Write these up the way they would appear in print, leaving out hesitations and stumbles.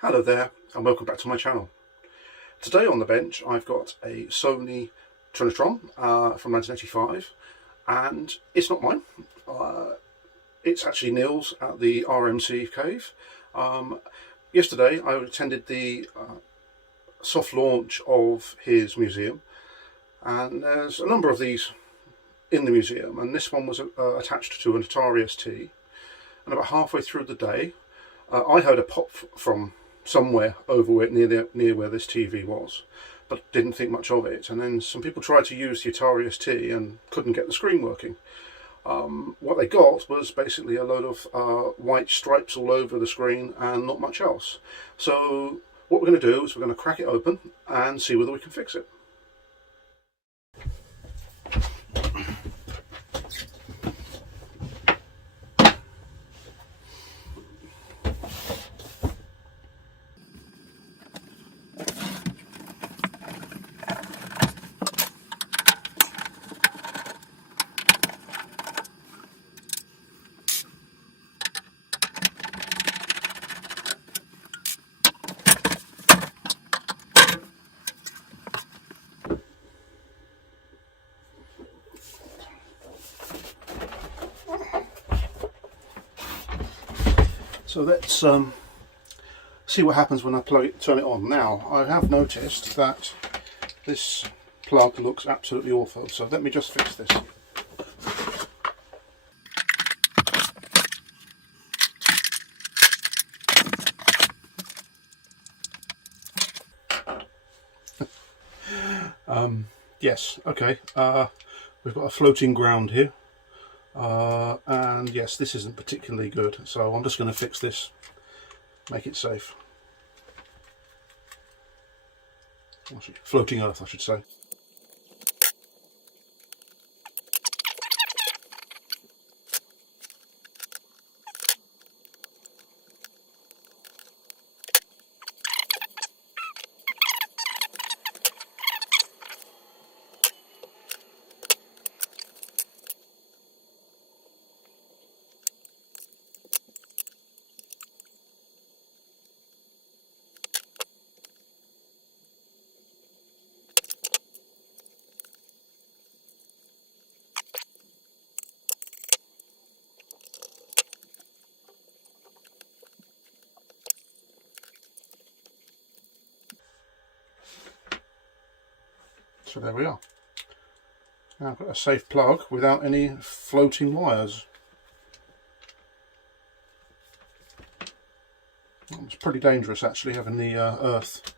Hello there and welcome back to my channel. Today on the bench I've got a Sony Trinitron from 1985, and it's not mine, it's actually Neil's at the RMC Cave. Yesterday I attended the soft launch of his museum, and there's a number of these in the museum, and this one was attached to an Atari ST, and about halfway through the day I heard a pop from somewhere over near where this TV was, but didn't think much of it. And then some people tried to use the Atari ST and couldn't get the screen working. What they got was basically a load of white stripes all over the screen and not much else. So what we're going to do is we're going to crack it open and see whether we can fix it. So let's see what happens when I turn it on. Now, I have noticed that this plug looks absolutely awful, so let me just fix this. Yes, okay, we've got a floating ground here. And yes, this isn't particularly good, so I'm just going to fix this, make it safe. Floating earth, I should say. So there we are. Now I've got a safe plug without any floating wires. It's pretty dangerous actually, having the earth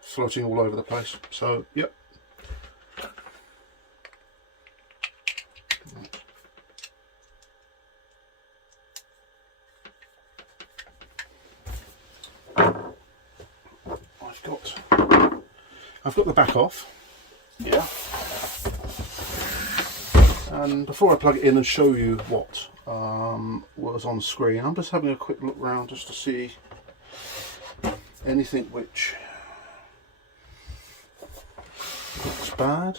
floating all over the place. So yep. I've got the back off. Yeah. And before I plug it in and show you what was on screen, I'm just having a quick look around just to see anything which looks bad.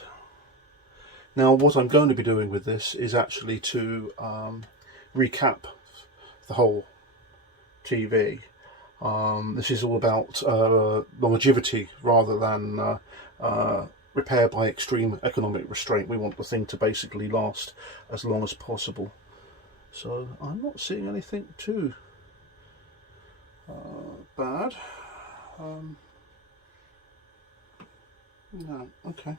Now what I'm going to be doing with this is actually to recap the whole TV. This is all about longevity rather than repair by extreme economic restraint. We want the thing to basically last as long as possible. So I'm not seeing anything too bad. No, okay.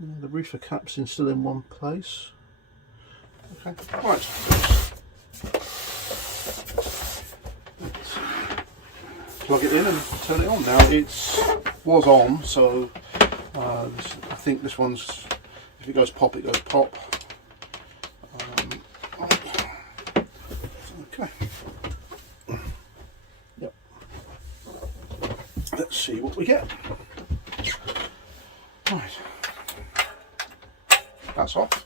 Yeah, the reefer cap's still in one place. Okay, right. Plug it in and turn it on. Now it was on, so I think this one's, if it goes pop, it goes pop. Okay. Yep. Let's see what we get. Right. That's off.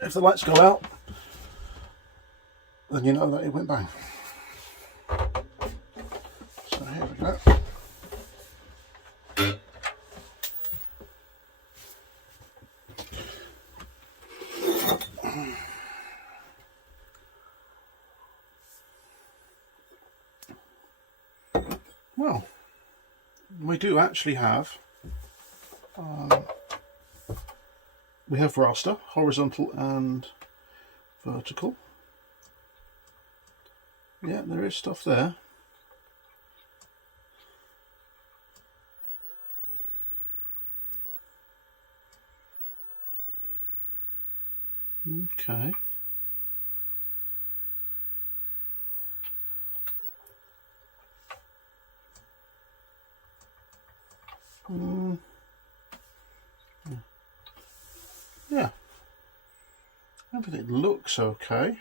If the lights go out, then you know that it went bang. So here we go. we do actually have we have raster, horizontal and vertical. Yeah, there is stuff there. Okay. Yeah. Everything looks okay.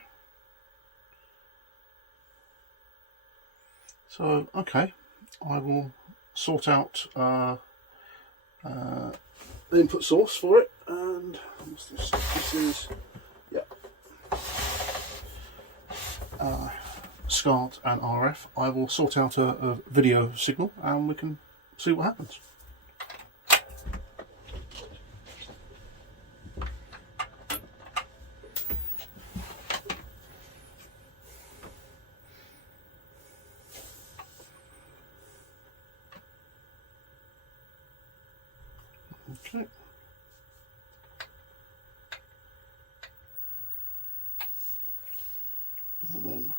So, okay, I will sort out the input source for it, and what's this? This is, yeah, SCART and RF. I will sort out a video signal and we can see what happens. Okay. And then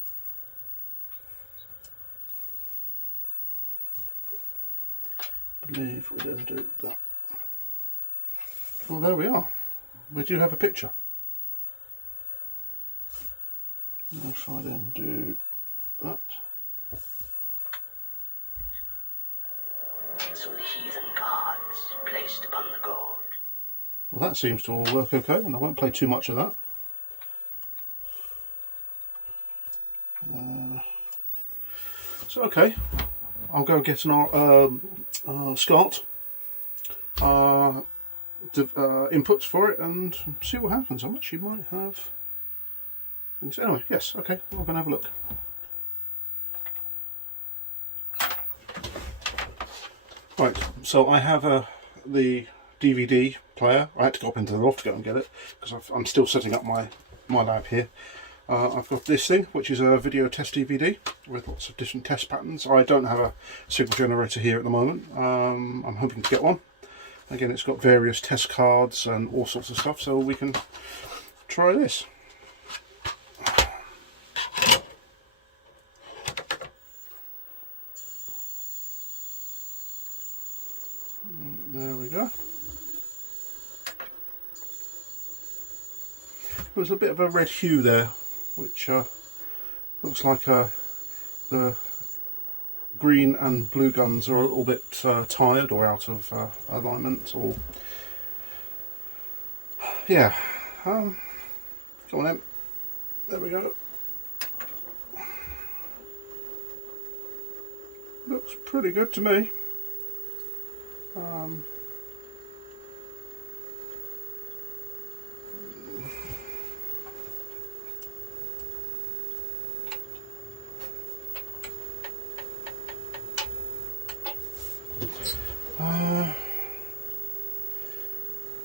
I believe we then do that. Well, there we are. We do have a picture. If I then do that. So the heathen gods placed upon the gold. Well, that seems to all work okay, and I won't play too much of that. So okay, I'll go get an SCART inputs for it and see what happens. I actually might have things. Anyway, yes, okay, I'm going to have a look. Right, so I have the DVD player. I had to go up into the loft to go and get it because I'm still setting up my lab here. I've got this thing, which is a video test DVD with lots of different test patterns. I don't have a signal generator here at the moment. I'm hoping to get one. Again, it's got various test cards and all sorts of stuff, so we can try this. There we go. There's a bit of a red hue there, which looks like the green and blue guns are a little bit tired or out of alignment, or yeah. Go on then. There we go. Looks pretty good to me.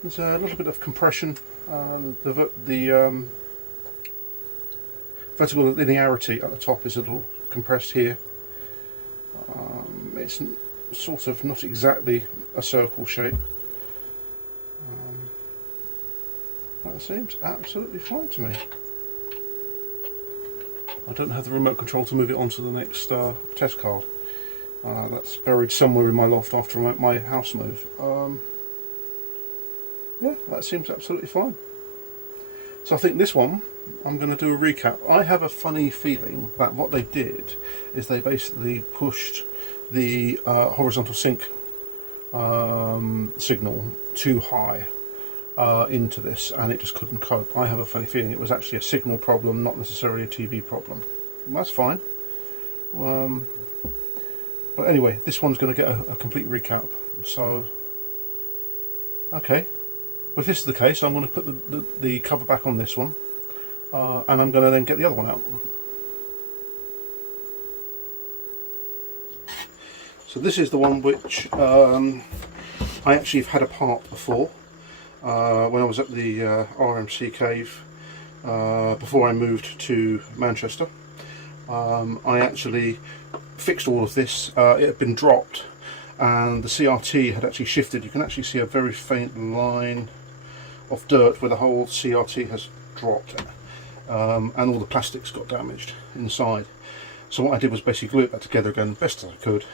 There's a little bit of compression. The vertical linearity at the top is a little compressed here. It's sort of not exactly a circle shape. That seems absolutely fine to me. I don't have the remote control to move it onto the next test card. That's buried somewhere in my loft after my house move. Yeah, that seems absolutely fine. So I think this one, I'm going to do a recap. I have a funny feeling that what they did is they basically pushed the horizontal sync signal too high into this, and it just couldn't cope. I have a funny feeling it was actually a signal problem, not necessarily a TV problem. That's fine. But anyway, this one's going to get a complete recap. So, okay. Well, if this is the case, I'm going to put the cover back on this one, and I'm going to then get the other one out. So this is the one which I actually have had apart before, when I was at the RMC Cave, before I moved to Manchester. I actually fixed all of this. It had been dropped, and the CRT had actually shifted. You can actually see a very faint line of dirt where the whole CRT has dropped, and all the plastics got damaged inside. So what I did was basically glue it back together again best as I could,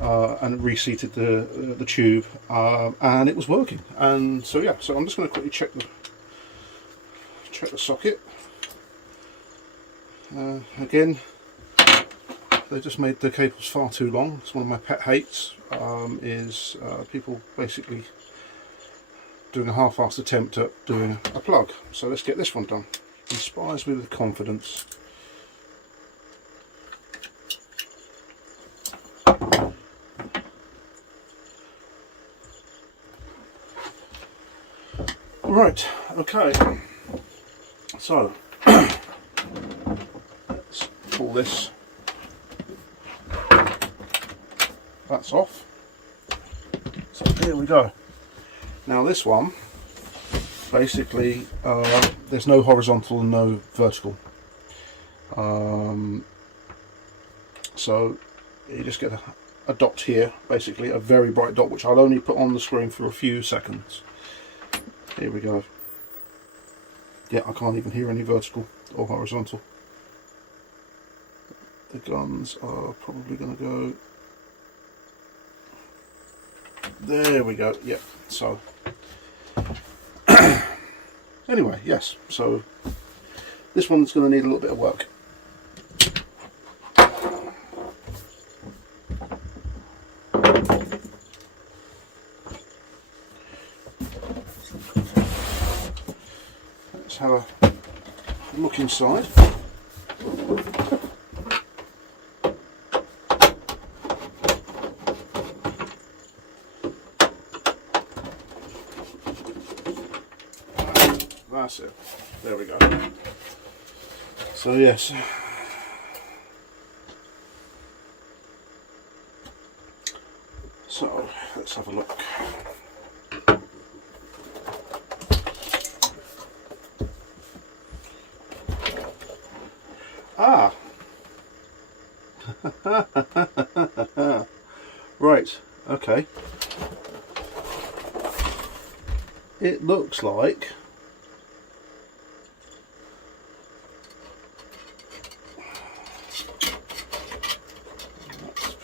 and reseated the tube, and it was working. And so yeah, so I'm just going to quickly check the socket. Again, they just made the cables far too long. It's one of my pet hates, is people basically doing a half-assed attempt at doing a plug. So let's get this one done. Inspires me with confidence. Right, okay, so let's pull this, that's off. So here we go. Now this one, basically, there's no horizontal and no vertical. So you just get a dot here, basically a very bright dot, which I'll only put on the screen for a few seconds. Here we go. Yeah, I can't even hear any vertical or horizontal. The guns are probably going to go... There we go. Yeah, so... Anyway, yes, so this one's going to need a little bit of work. Let's have a look inside. That's it. There we go. So yes. So let's have a look. Ah. Right. Okay. It looks like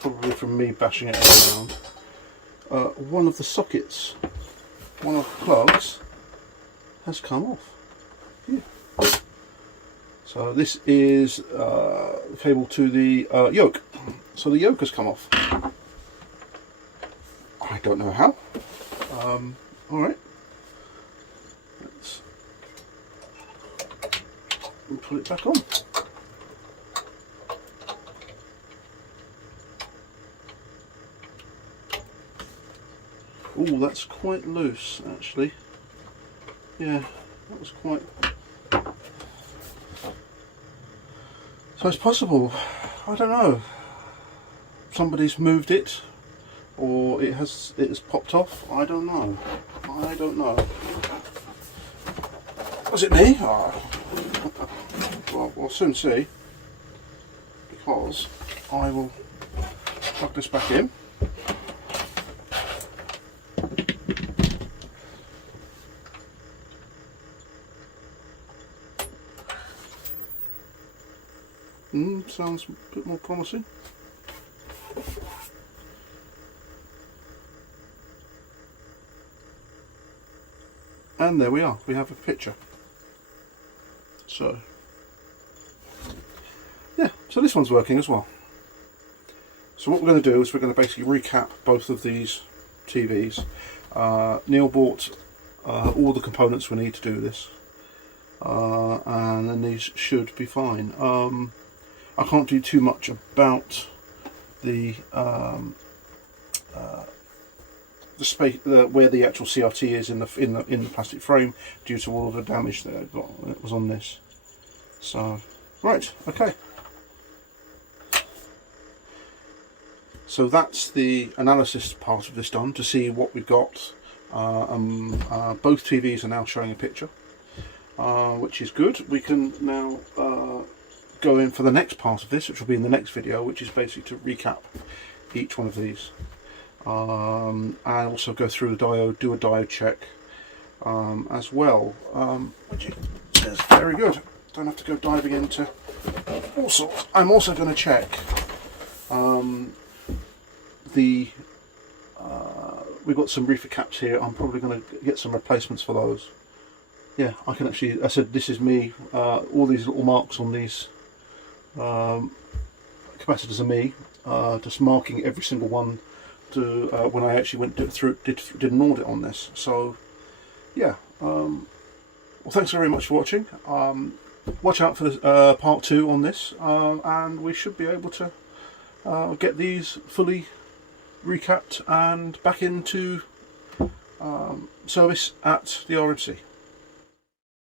probably from me bashing it around. One of the sockets, one of the plugs, has come off. Here. So this is the cable to the yoke. So the yoke has come off. I don't know how. All right. Let's put it back on. Oh, that's quite loose, actually. Yeah, that was quite... So it's possible, I don't know, somebody's moved it, or it has popped off. I don't know. I don't know. Was it me? Oh. Well, we'll soon see, because I will plug this back in. Sounds a bit more promising. And there we are, we have a picture. So, yeah, so this one's working as well. So what we're going to do is we're going to basically recap both of these TVs. Neil bought all the components we need to do this. And then these should be fine. I can't do too much about the space where the actual CRT is in the plastic frame, due to all of the damage that I got when it was on this. So right, okay. So that's the analysis part of this done, to see what we've got. Both TVs are now showing a picture, which is good. We can now go in for the next part of this, which will be in the next video, which is basically to recap each one of these. and also go through the diode, do a diode check as well, which is very good. Don't have to go diving into all sorts. I'm also going to check we've got some reefer caps here. I'm probably going to get some replacements for those. Yeah, I can actually, I said this is me, all these little marks on these capacitors are me, just marking every single one to when I actually went did an audit on this. So yeah, well, thanks very much for watching. Watch out for the, part 2 on this, and we should be able to get these fully recapped and back into service at the RMC.